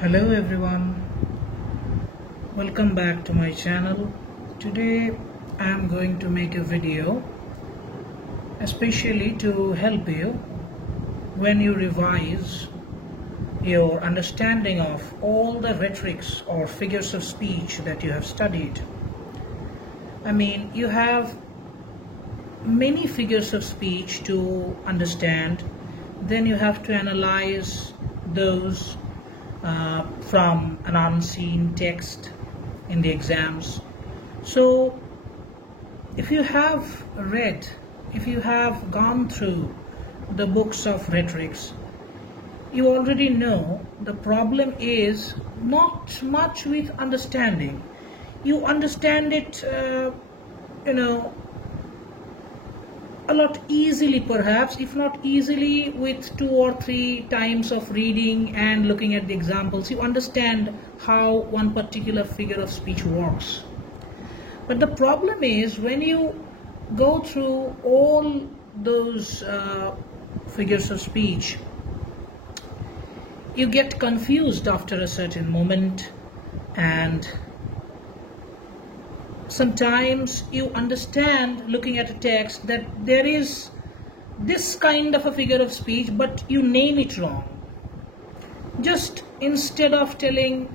Hello everyone, welcome back to my channel. Today I am going to make a video especially to help you when you revise your understanding of all the rhetorics or figures of speech that you have studied. You have many figures of speech to understand, then you have to analyze those from an unseen text in the exams. So if you have gone through the books of rhetorics, you already know the problem is not much with understanding. You understand it a lot easily, perhaps, if not easily, with 2 or 3 times of reading and looking at the examples. You understand how one particular figure of speech works. But the problem is when you go through all those figures of speech, you get confused after a certain moment, and sometimes you understand, looking at a text, that there is this kind of a figure of speech, but you name it wrong. Just instead of telling,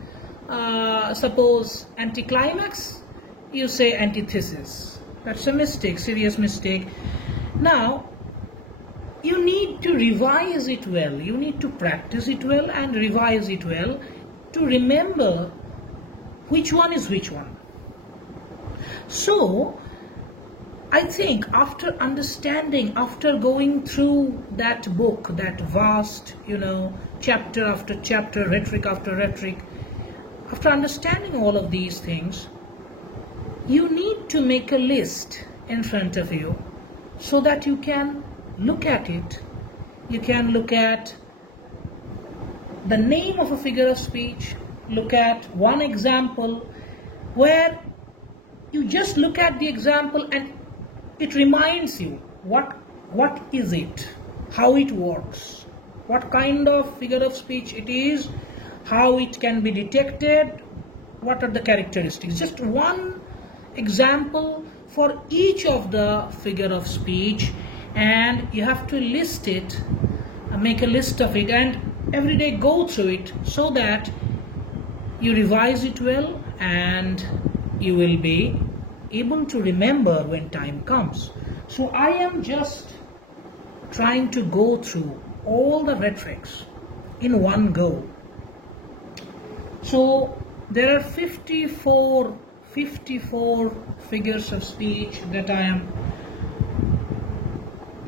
suppose, anticlimax, you say antithesis. That's a mistake, serious mistake. Now, you need to revise it well. You need to practice it well and revise it well to remember which one is which one. So, I think after understanding, after going through that book, that vast, chapter after chapter, rhetoric after rhetoric, after understanding all of these things, you need to make a list in front of you so that you can look at it. You can look at the name of a figure of speech, look at one example where you just look at the example and it reminds you what is it, how it works, what kind of figure of speech it is, how it can be detected, what are the characteristics. Just one example for each of the figure of speech, and you have to list it, make a list of it, and every day go through it so that you revise it well and you will be able to remember when time comes. So I am just trying to go through all the rhetorics in one go. So there are 54 figures of speech that I am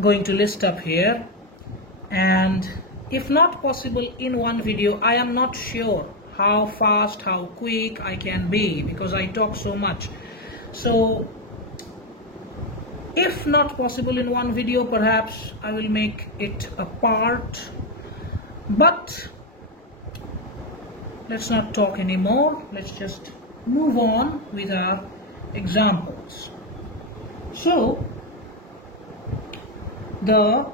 going to list up here, and if not possible in one video, I am not sure how fast, how quick I can be, because I talk so much. So if not possible in one video, perhaps I will make it a part. But let's not talk anymore. Let's just move on with our examples. So the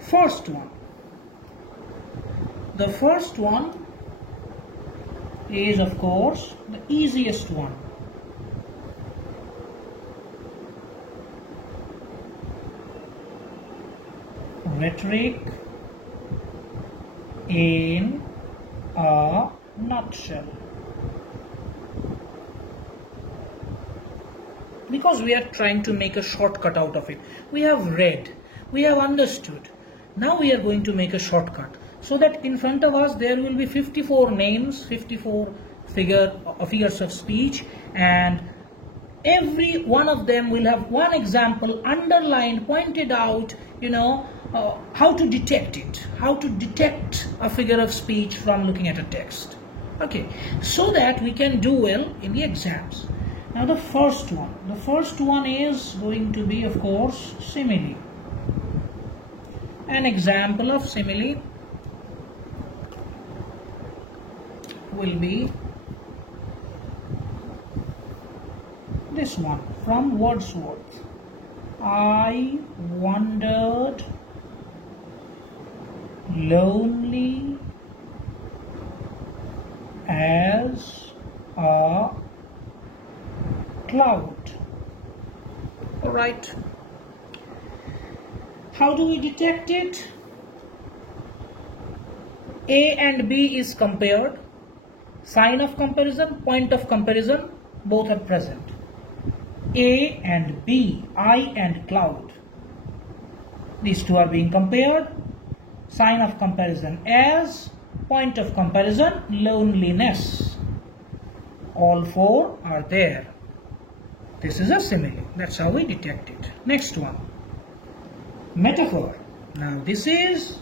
first one is, of course, the easiest one. Rhetoric in a nutshell. Because we are trying to make a shortcut out of it. We have read, we have understood. Now we are going to make a shortcut, so that in front of us there will be 54 names, 54 figures of speech, and every one of them will have one example underlined, pointed out, how to detect it, how to detect a figure of speech from looking at a text. Okay, so that we can do well in the exams. Now the first one is going to be, of course, simile. An example of simile will be this one from Wordsworth. I wandered lonely right. How do we detect it? A and B is compared. Sign of comparison, point of comparison, both are present. A and B, I and cloud. These two are being compared. Sign of comparison as, point of comparison, loneliness. All four are there. This is a simile. That's how we detect it. Next one. Metaphor. Now this is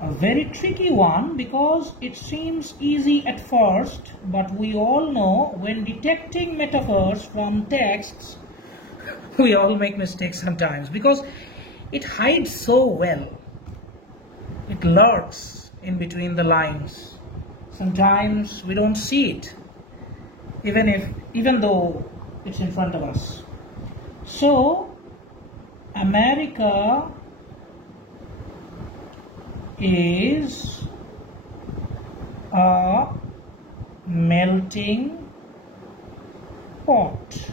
a very tricky one because it seems easy at first, but we all know when detecting metaphors from texts, we all make mistakes sometimes because it hides so well. It lurks in between the lines. Sometimes we don't see it, even though it's in front of us. So, America is a melting pot.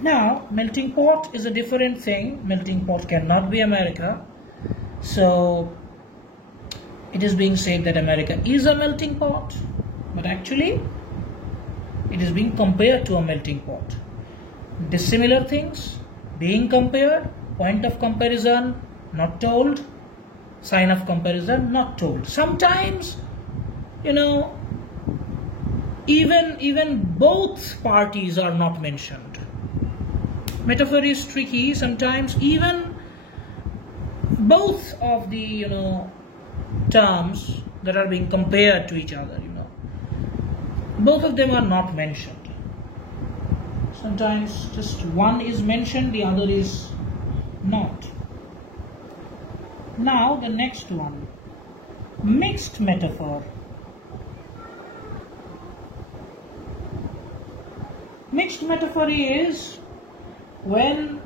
Now, melting pot is a different thing. Melting pot cannot be America. So, it is being said that America is a melting pot, but actually, it is being compared to a melting pot. Dissimilar things being compared, point of comparison not told, sign of comparison not told. Sometimes, even both parties are not mentioned. Metaphor is tricky. Sometimes even both of the terms that are being compared to each other, both of them are not mentioned. Sometimes just one is mentioned, the other is not. Now the next one, mixed metaphor. Mixed metaphor is when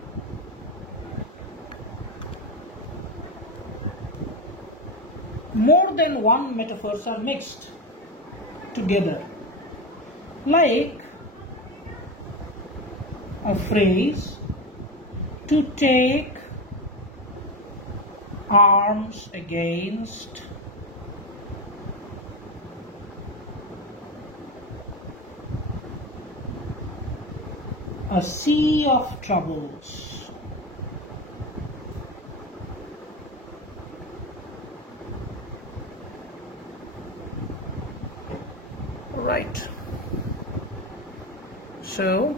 more than one metaphors are mixed together. Like a phrase, to take arms against a sea of troubles. Right. So,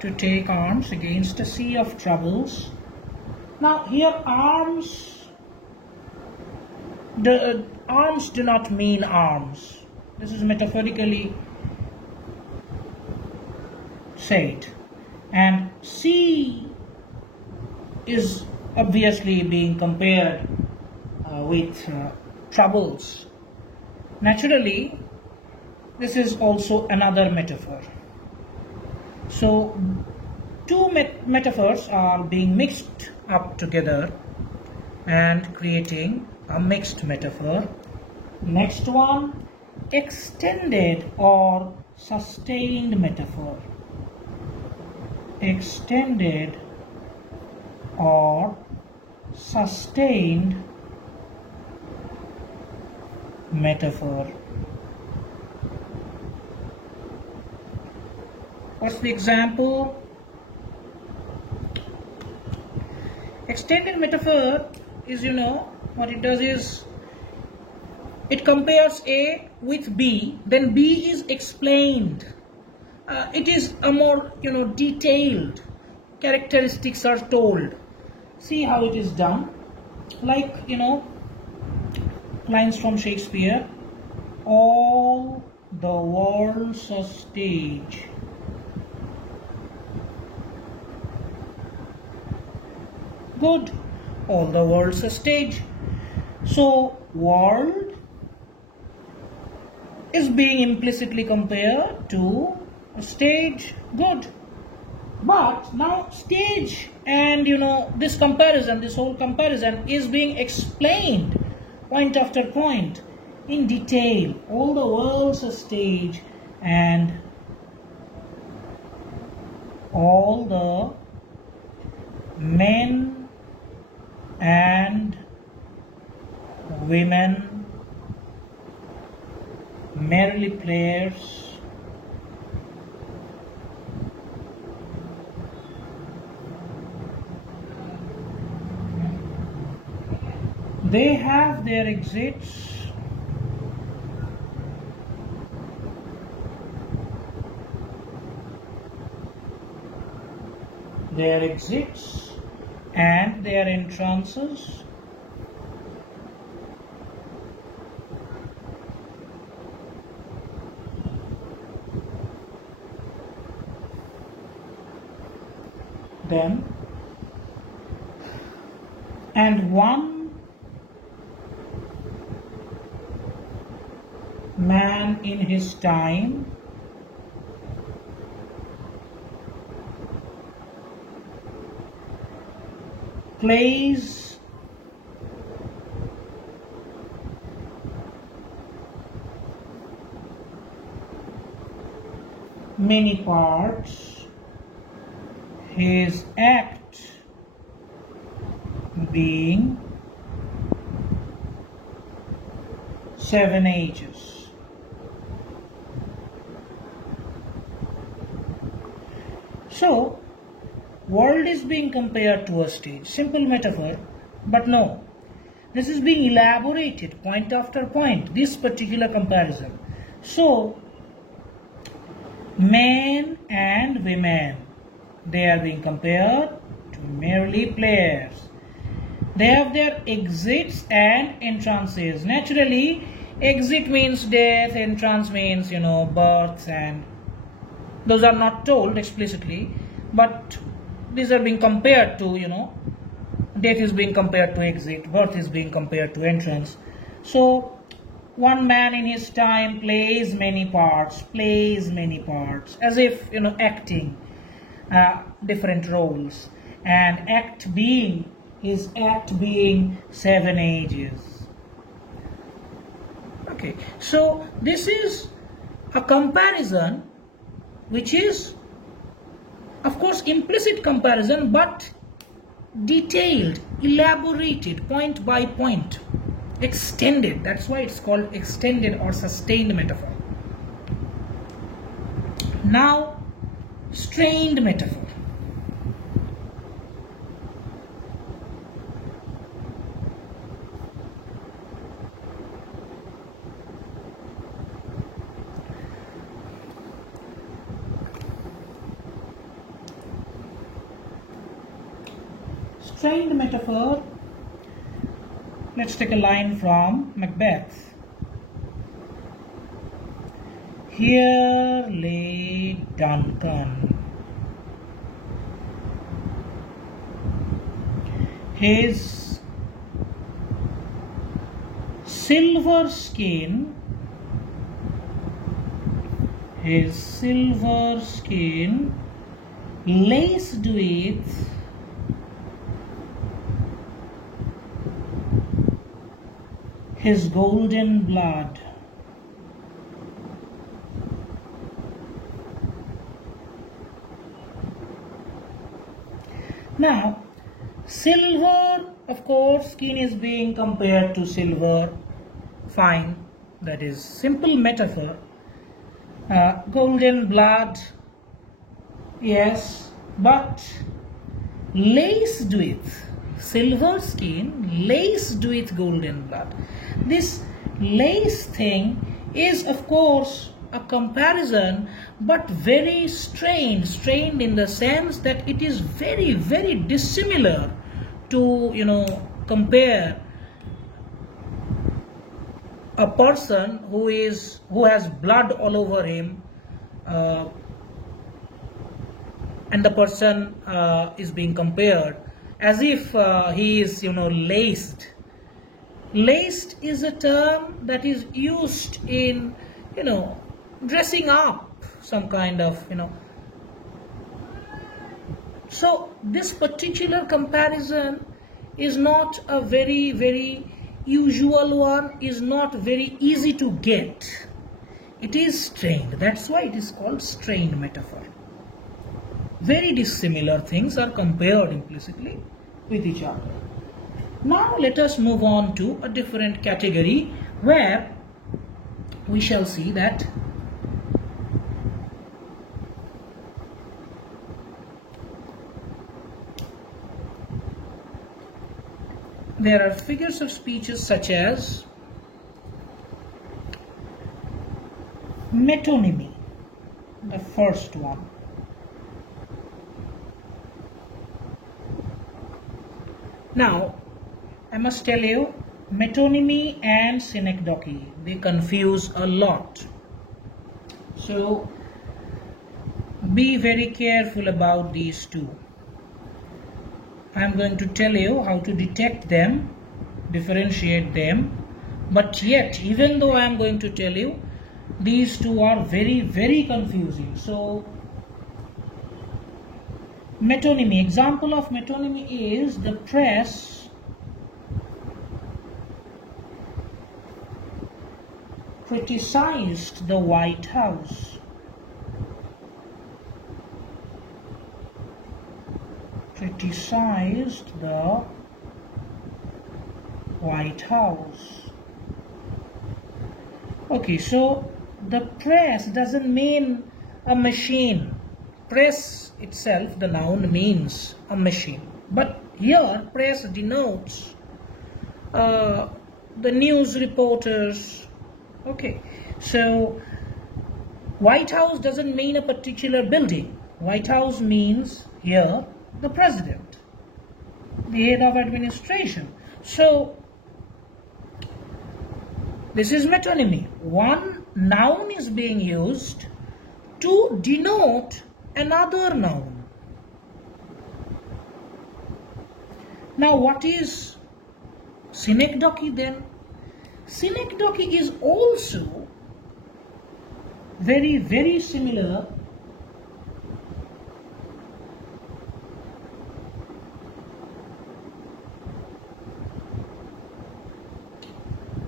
to take arms against a sea of troubles. Now here arms, the arms do not mean arms. This is metaphorically said. And sea is obviously being compared with troubles. Naturally, this is also another metaphor. So, two metaphors are being mixed up together and creating a mixed metaphor. Next one, extended or sustained metaphor. Extended or sustained metaphor. What's the example? Extended metaphor is, what it does is it compares A with B, then B is explained. It is a more, detailed. Characteristics are told. See how it is done. Like, lines from Shakespeare. All the world's a stage. Good. All the world's a stage. So, world is being implicitly compared to a stage. Good. But now stage and this comparison, this whole comparison is being explained point after point in detail. All the world's a stage and all the men and women merely players. They have their exits and their entrances. Then, and one man in his time plays many parts, his act being 7 ages. So, world is being compared to a stage. Simple metaphor, but no. This is being elaborated point after point, this particular comparison. So, men and women, they are being compared to merely players. They have their exits and entrances. Naturally, exit means death, entrance means, birth, and those are not told explicitly, but these are being compared to, death is being compared to exit, birth is being compared to entrance. So, one man in his time plays many parts, as if, acting different roles. And his act being 7 ages. Okay, so this is a comparison which is, of course, implicit comparison, but detailed, elaborated, point by point, extended. That's why it's called extended or sustained metaphor. Now, strained metaphor. Strained metaphor, let's take a line from Macbeth. Here lay Duncan, his silver skin, laced with his golden blood. Now, silver, of course, skin is being compared to silver. Fine, that is simple metaphor. Golden blood, yes, but laced with silver skin, laced with golden blood. This lace thing is, of course, a comparison, but very strained in the sense that it is very, very dissimilar to, compare a person who has blood all over him, and the person is being compared as if he is, laced. Laced is a term that is used in, dressing up some kind of, So this particular comparison is not a very usual one, is not very easy to get. It is strained. That's why it is called strained metaphor. Very dissimilar things are compared implicitly with each other. Now let us move on to a different category where we shall see that there are figures of speeches such as metonymy, the first one. Now, I must tell you, metonymy and synecdoche, they confuse a lot. So, be very careful about these two. I am going to tell you how to detect them, differentiate them, but yet, even though I am going to tell you, these two are very confusing. So, metonymy, example of metonymy is the press criticized the White House. Criticized the White House. Okay, so the press doesn't mean a machine. Press itself, the noun, means a machine. But here, press denotes the news reporters. Okay, so White House doesn't mean a particular building. White House means here the president, the head of administration. So this is metonymy. One noun is being used to denote another noun. Now what is synecdoche then? Synecdoche is also very similar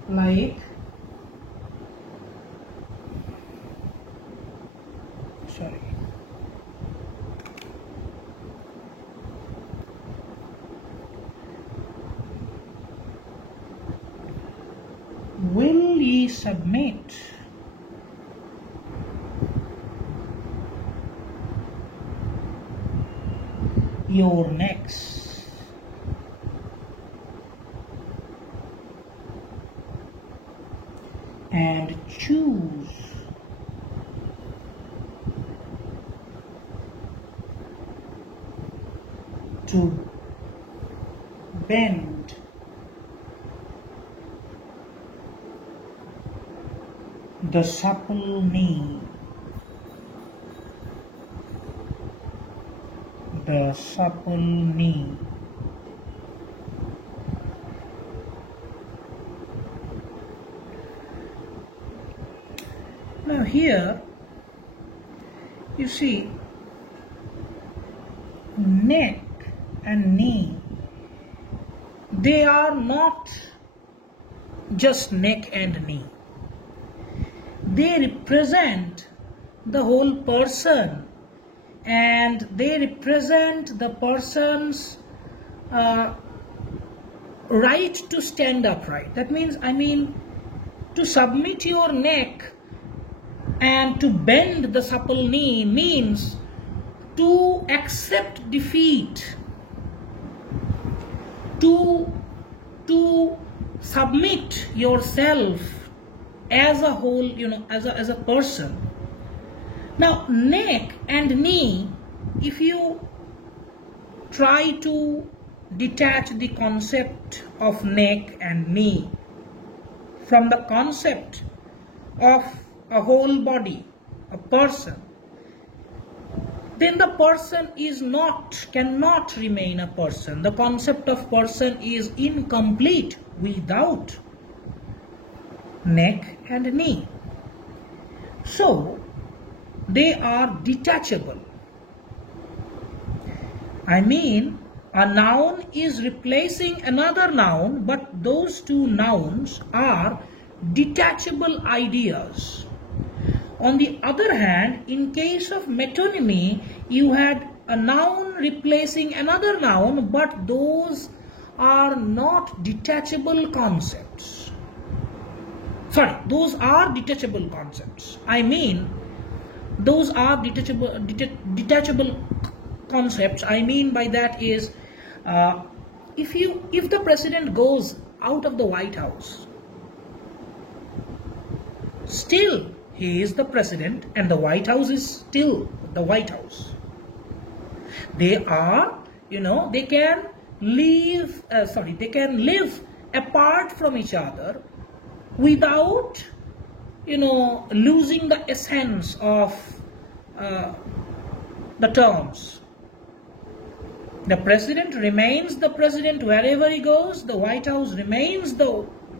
like will ye submit your necks and choose to bend the supple knee, the supple knee. Now here you see neck and knee, they are not just neck and knee. They represent the whole person, and they represent the person's right to stand upright. That means, to submit your neck and to bend the supple knee means to accept defeat, to submit yourself as a whole, as a person. Now, neck and knee, if you try to detach the concept of neck and knee from the concept of a whole body, a person, then the person cannot remain a person. The concept of person is incomplete without neck and knee. So they are detachable. I mean, a noun is replacing another noun, but those two nouns are detachable ideas. On the other hand, in case of metonymy, you had a noun replacing another noun, but those are not detachable concepts. Sorry, those are detachable concepts. I mean, those are detachable concepts. I mean by that is, if the president goes out of the White House, still he is the president and the White House is still the White House. They are, they can live apart from each other without, losing the essence of the terms. The president remains the president wherever he goes. The White House remains the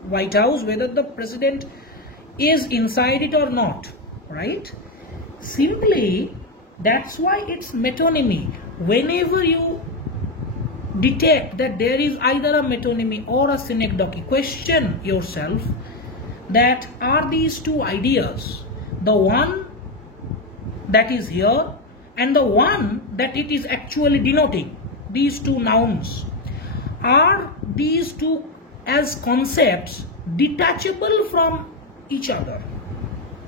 White House whether the president is inside it or not, right? Simply, that's why it's metonymy. Whenever you detect that there is either a metonymy or a synecdoche, question yourself that are these two ideas, the one that is here and the one that it is actually denoting, these two nouns, are these two as concepts detachable from each other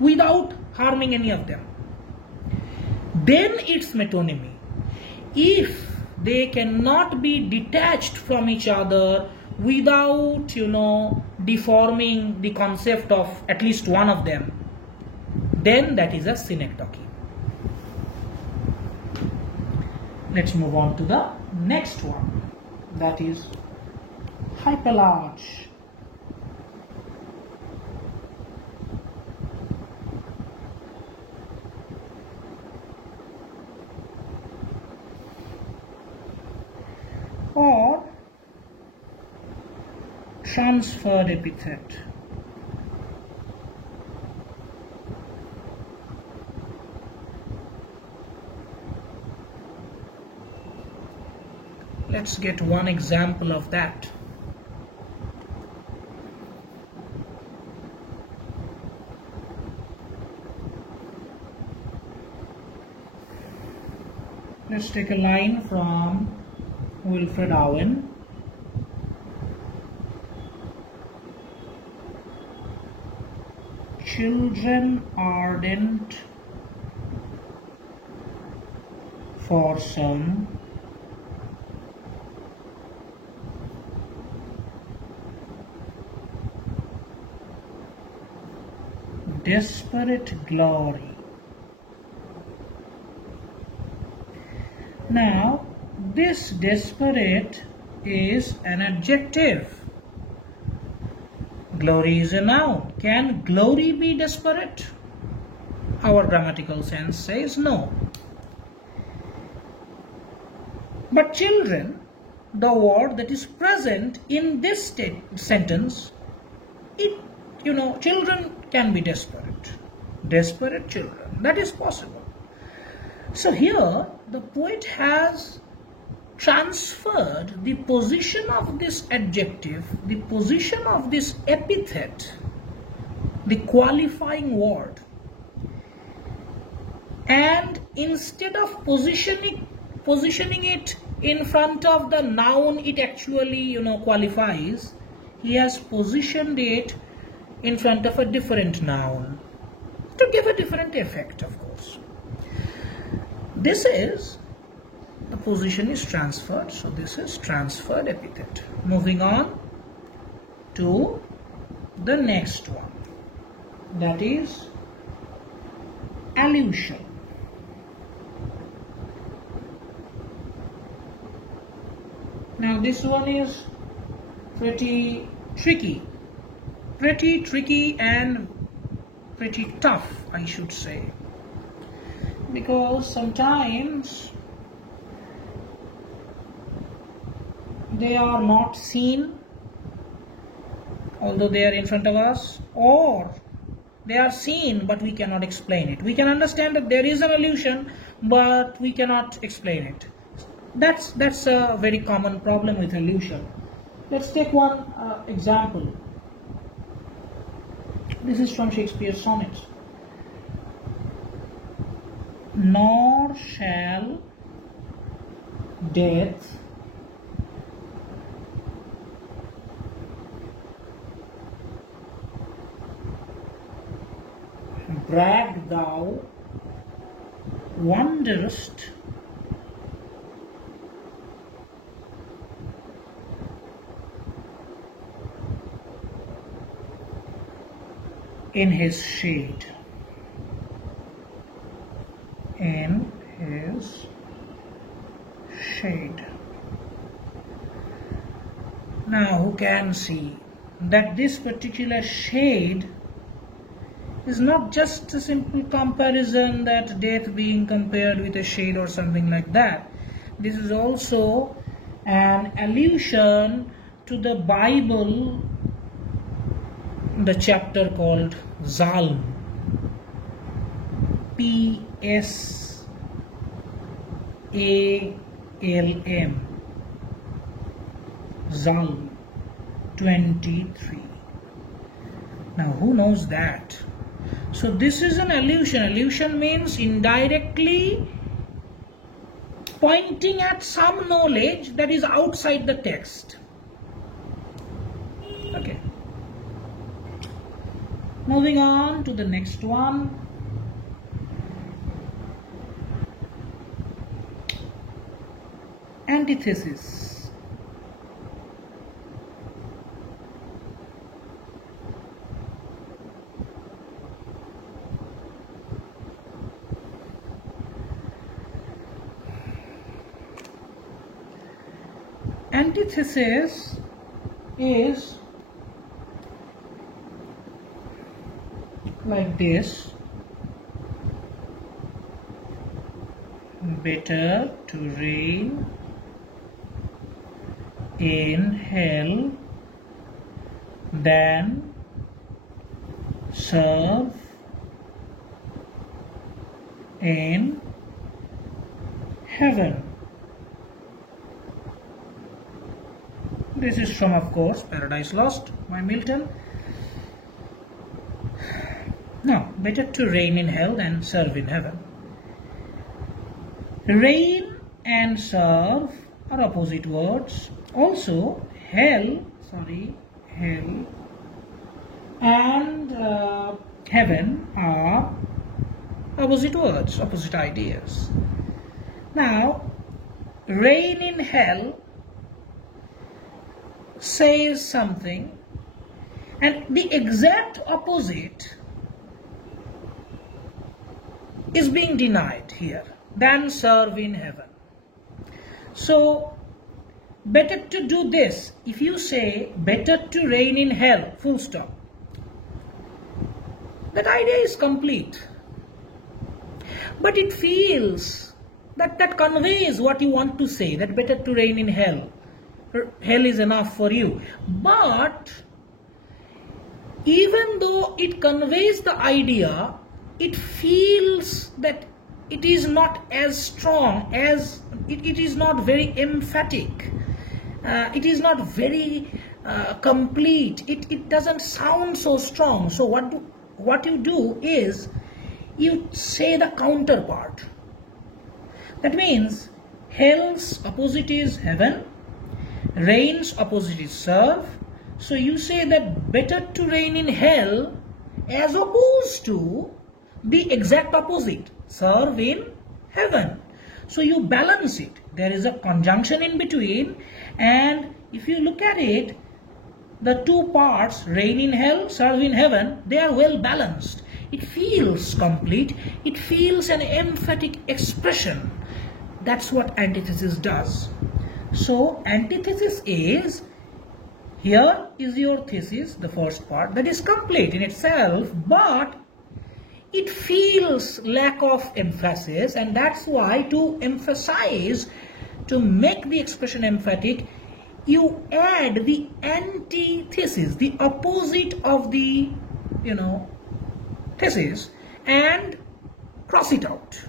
without harming any of them? Then it's metonymy. If they cannot be detached from each other without, deforming the concept of at least one of them, then that is a synecdoche. Let's move on to the next one, that is hyperlarge. Or transferred epithet. Let's get one example of that. Let's take a line from Wilfred Owen. Children ardent for some, desperate glory. Now, this desperate is an adjective. Glory is a noun. Can glory be desperate? Our grammatical sense says no. But children, the word that is present in this sentence, children can be desperate. Desperate children. That is possible. So here, the poet has transferred the position of this adjective, the position of this epithet, the qualifying word, and instead of positioning it in front of the noun it actually qualifies, he has positioned it in front of a different noun to give a different effect, of course. This is, the position is transferred, so this is transferred epithet. Moving on to the next one, that is allusion. Now this one is pretty tricky and pretty tough, I should say, because sometimes they are not seen although they are in front of us, or they are seen but we cannot explain it. We can understand that there is an allusion but we cannot explain it. That's a very common problem with illusion. Let's take one example. This is from Shakespeare's sonnets. Nor shall death brag thou wanderest in his shade. In his shade. Now, who can see that this particular shade is not just a simple comparison, that death being compared with a shade or something like that. This is also an allusion to the Bible, the chapter called Psalm. Psalm. Psalm 23. Now, who knows that? So this is an allusion. Allusion means indirectly pointing at some knowledge that is outside the text. Okay. Moving on to the next one. Antithesis. Antithesis is like this: better to reign in hell than serve in heaven. This is from, of course, Paradise Lost by Milton. Now, better to reign in hell than serve in heaven. Reign and serve are opposite words. Also, hell and heaven are opposite words, opposite ideas. Now, reign in hell says something, and the exact opposite is being denied here, than serve in heaven. So, better to do this. If you say better to reign in hell, full stop, that idea is complete. But it feels that conveys what you want to say, that better to reign in hell. Hell is enough for you. But even though it conveys the idea, it feels that it is not as strong, as it is not very emphatic. It is not very complete. It doesn't sound so strong. So what you do is you say the counterpart. That means hell's opposite is heaven, reign's opposite is serve. So you say that better to reign in hell as opposed to the exact opposite, serve in heaven. So you balance it. There is a conjunction in between, and if you look at it, the two parts, reign in hell, serve in heaven, they are well balanced. It feels complete. It feels an emphatic expression. That's what antithesis does. So antithesis is, here is your thesis, the first part, that is complete in itself, but it feels lack of emphasis, and that's why to emphasize, to make the expression emphatic, you add the antithesis, the opposite of the, thesis, and cross it out.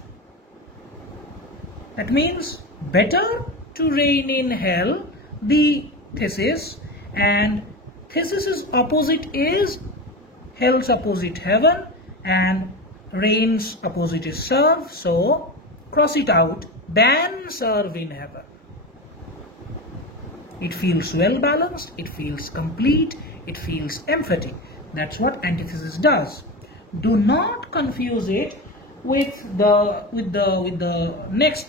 That means better to reign in hell, the thesis, and thesis's opposite is hell's opposite heaven, and reign's opposite is serve. So cross it out. Ban serve in heaven. It feels well balanced, it feels complete, it feels emphatic. That's what antithesis does. Do not confuse it with the next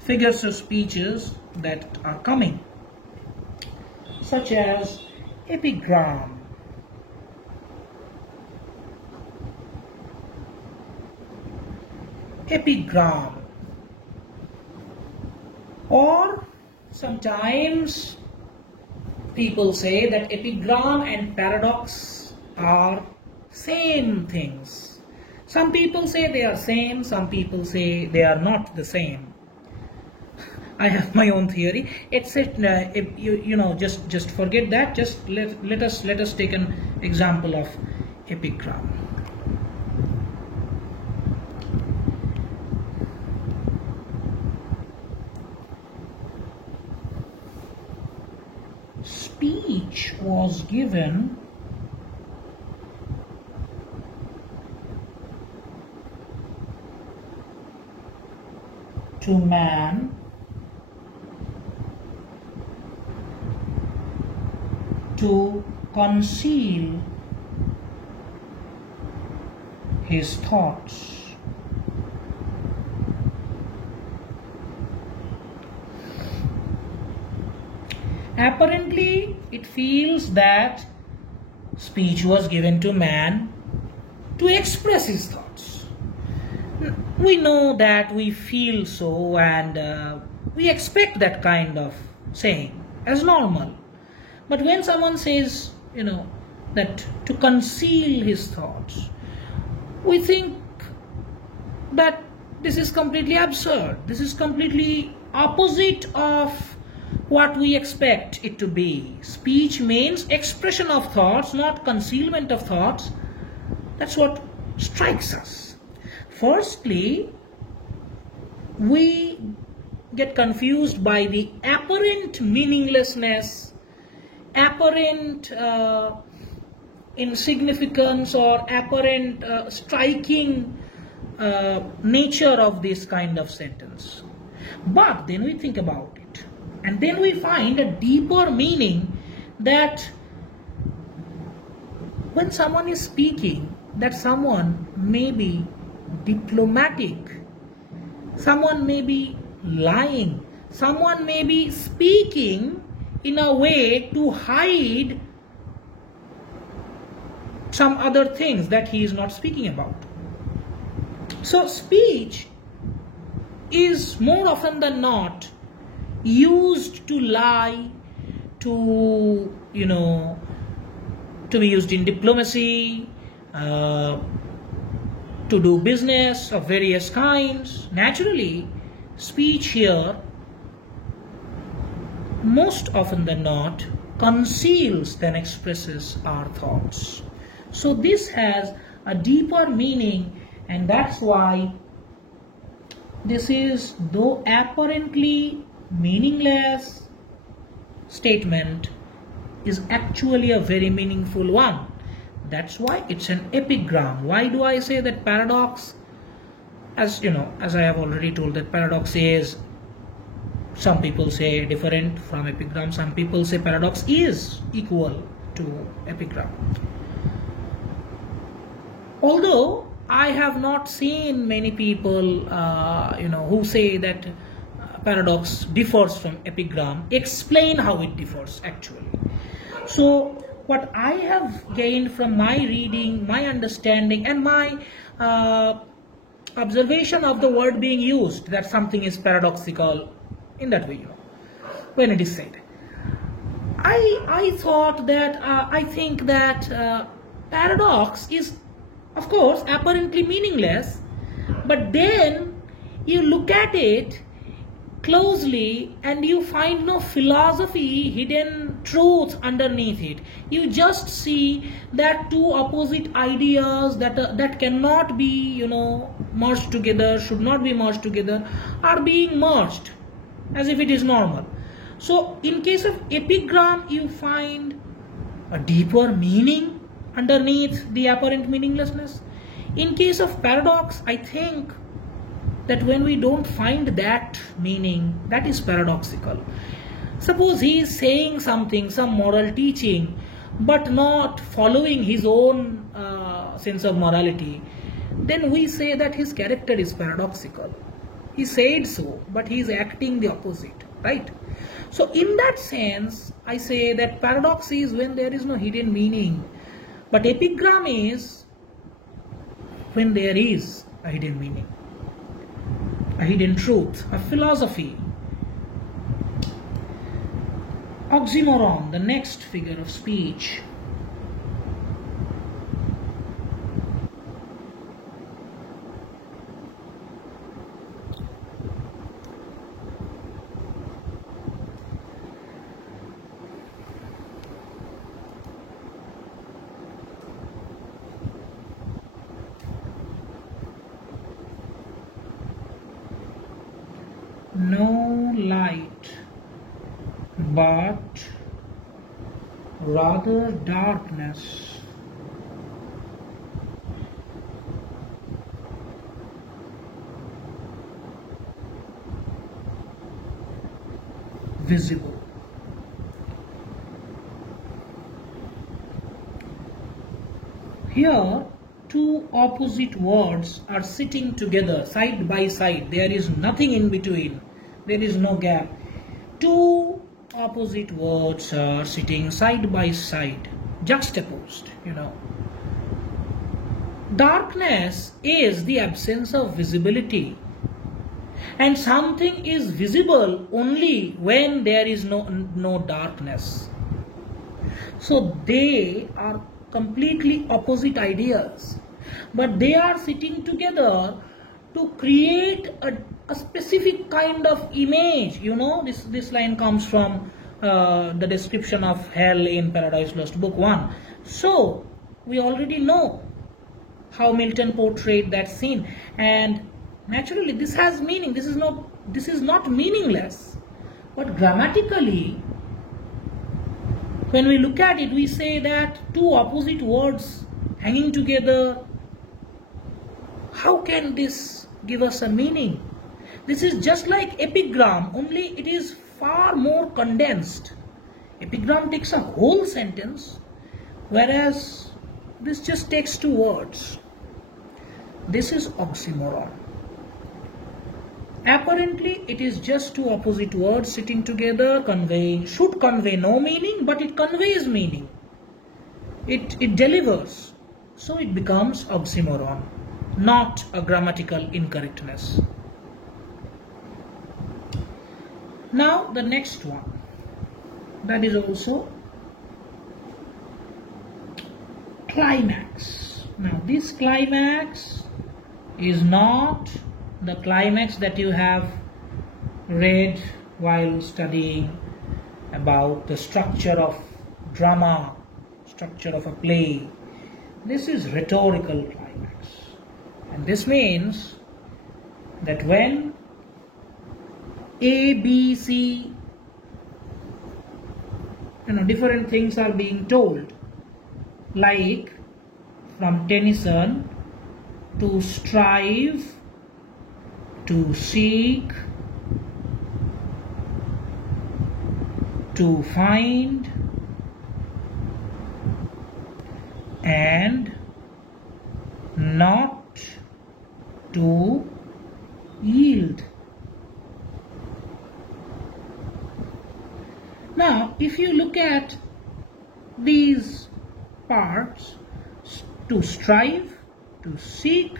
figures of speeches that are coming, such as epigram. Epigram, or sometimes people say that epigram and paradox are same things. Some people say they are same, some people say they are not the same. I have my own theory. It's just forget that. Just let us take an example of epigram. Speech was given to man to conceal his thoughts. Apparently, it feels that speech was given to man to express his thoughts. We know that we feel so, and we expect that kind of saying as normal. But when someone says, that to conceal his thoughts, we think that this is completely absurd. This is completely opposite of what we expect it to be. Speech means expression of thoughts, not concealment of thoughts. That's what strikes us. Firstly, we get confused by the apparent meaninglessness, apparent insignificance, or apparent striking nature of this kind of sentence. But then we think about it, and then we find a deeper meaning, that when someone is speaking, that someone may be diplomatic, someone may be lying, someone may be speaking in a way to hide some other things that he is not speaking about. So speech is more often than not used to lie, to be used in diplomacy, to do business of various kinds. Naturally, speech here most often than not conceals than expresses our thoughts. So this has a deeper meaning, and that's why this is, though apparently meaningless statement, is actually a very meaningful one. That's why it's an epigram. Why do I say that paradox? As I have already told, that paradox is, some people say different from epigram, some people say paradox is equal to epigram. Although I have not seen many people who say that paradox differs from epigram explain how it differs actually. So what I have gained from my reading, my understanding, and my observation of the word being used, that something is paradoxical in that way, when it is said, I thought that I think that paradox is, of course, apparently meaningless, but then you look at it closely and you find no philosophy, hidden truth underneath it. You just see that two opposite ideas that cannot be merged together, should not be merged together, are being merged. as if it is normal. So in case of epigram, you find a deeper meaning underneath the apparent meaninglessness. In case of paradox, I think that when we don't find that meaning, that is paradoxical. Suppose he is saying something, some moral teaching, but not following his own sense of morality, then we say that his character is paradoxical. He said so, but he is acting the opposite, right? So in that sense, I say that paradox is when there is no hidden meaning, but epigram is when there is a hidden meaning, a hidden truth, a philosophy. Oxymoron, the next figure of speech. No light, but rather darkness. Visible. Here, two opposite words are sitting together side by side. There is nothing in between. There is no gap. Two opposite words are sitting side by side, juxtaposed, Darkness is the absence of visibility. And something is visible only when there is no darkness. So they are completely opposite ideas, but they are sitting together to create a specific kind of image. This line comes from the description of hell in Paradise Lost, Book 1. So we already know how Milton portrayed that scene, and naturally this has meaning. This is not meaningless, but grammatically, when we look at it, we say that two opposite words hanging together, how can this give us a meaning? This is just like epigram, only it is far more condensed. Epigram takes a whole sentence, whereas this just takes two words. This is oxymoron. Apparently, it is just two opposite words sitting together, should convey no meaning, but it conveys meaning. It delivers. So it becomes oxymoron, not a grammatical incorrectness. Now the next one, that is also climax. Now this climax is not the climax that you have read while studying about the structure of drama, structure of a play. This is rhetorical climax, and this means that when A, B, C, different things are being told, like from Tennyson, to strive, to seek, to find, and not to yield. Now, if you look at these parts, to strive, to seek,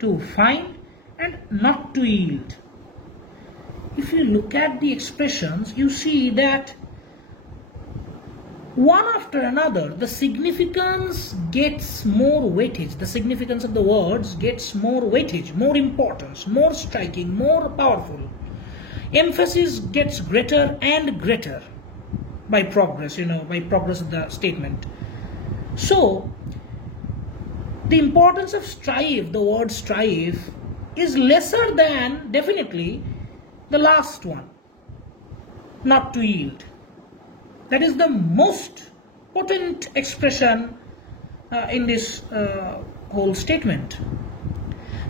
to find, and not to yield. If you look at the expressions, you see that one after another, the significance gets more weightage. The significance of the words gets more weightage, more importance, more striking, more powerful. Emphasis gets greater and greater by progress, by progress of the statement. So, the importance of strive, the word strive, is lesser than, definitely, the last one. not to yield. That is the most potent expression in this whole statement.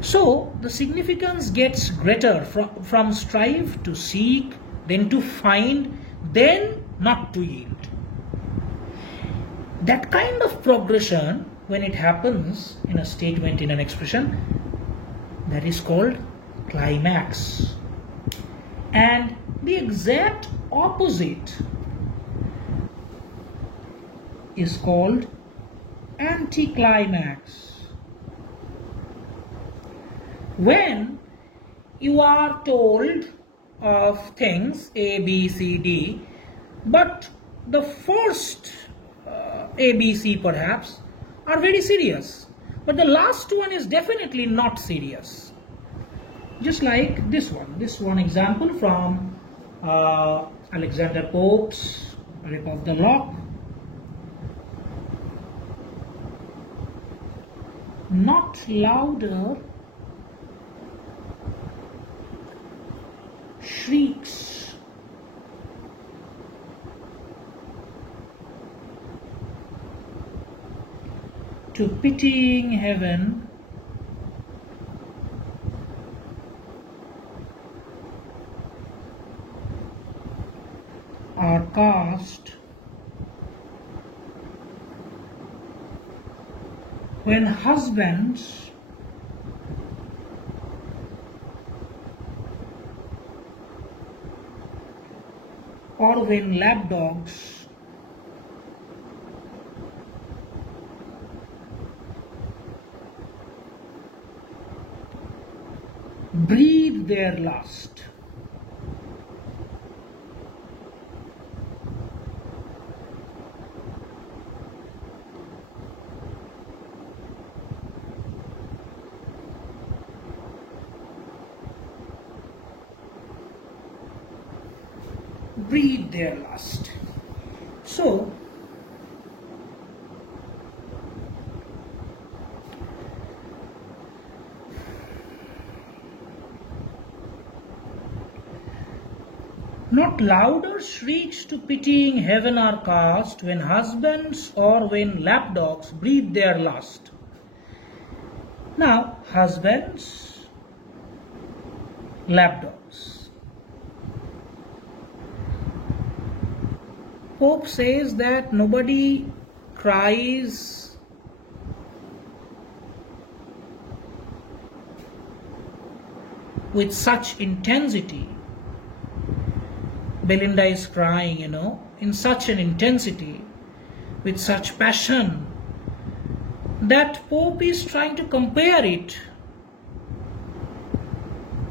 So the significance gets greater from strive to seek, then to find, then not to yield. That kind of progression, when it happens in a statement, in an expression, that is called climax. And the exact opposite is called anticlimax. When you are told of things A, B, C, D, but the first A, B, C perhaps are very serious, but the last one is definitely not serious. Just like this one example from Alexander Pope's Rape of the Lock. Not louder shrieks to pitying heaven are cast when husbands or when lapdogs breathe their lust. Breathe their lust. So, not louder shrieks to pitying heaven are cast when husbands or when lapdogs breathe their lust. Now, husbands, lapdogs. Pope says that nobody cries with such intensity. Belinda is crying, in such an intensity, with such passion, that Pope is trying to compare it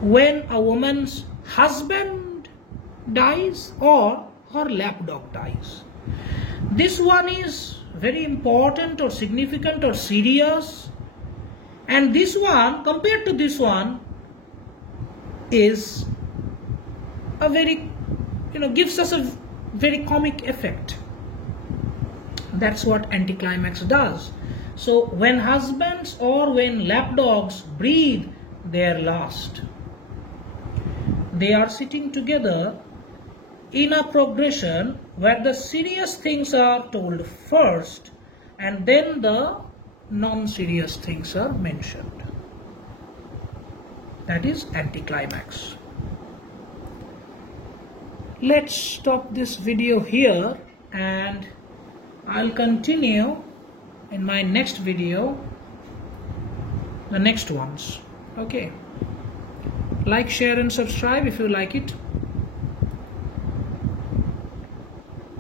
when a woman's husband dies or her lapdog dies. This one is very important or significant or serious, and this one compared to this one is a very, gives us a very comic effect. That's what anticlimax does. So when husbands or when lapdogs breathe their last, they are sitting together in a progression where the serious things are told first and then the non-serious things are mentioned. That is anticlimax. Let's stop this video here and I'll continue in my next video, the next ones. Okay. Like, share and subscribe if you like it.